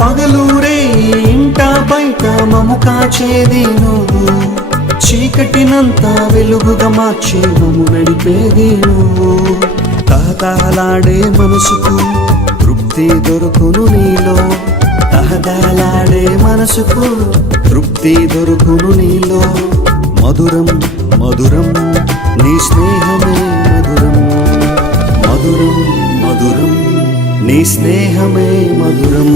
పగలూరే ఇంట బయట మము కాచేది నువ్వు, చీకటినంతా వెలుగుగా మార్చే మము నడిపేది నువ్వు. తహతహలాడే మనసుకు తృప్తి దొరుకును నీలో, తహతహలాడే మనసుకు తృప్తి దొరుకును నీలో. మధురం మధురం నీ స్నేహమే మధురం, మధురం మధురం నీ స్నేహమే మధురం.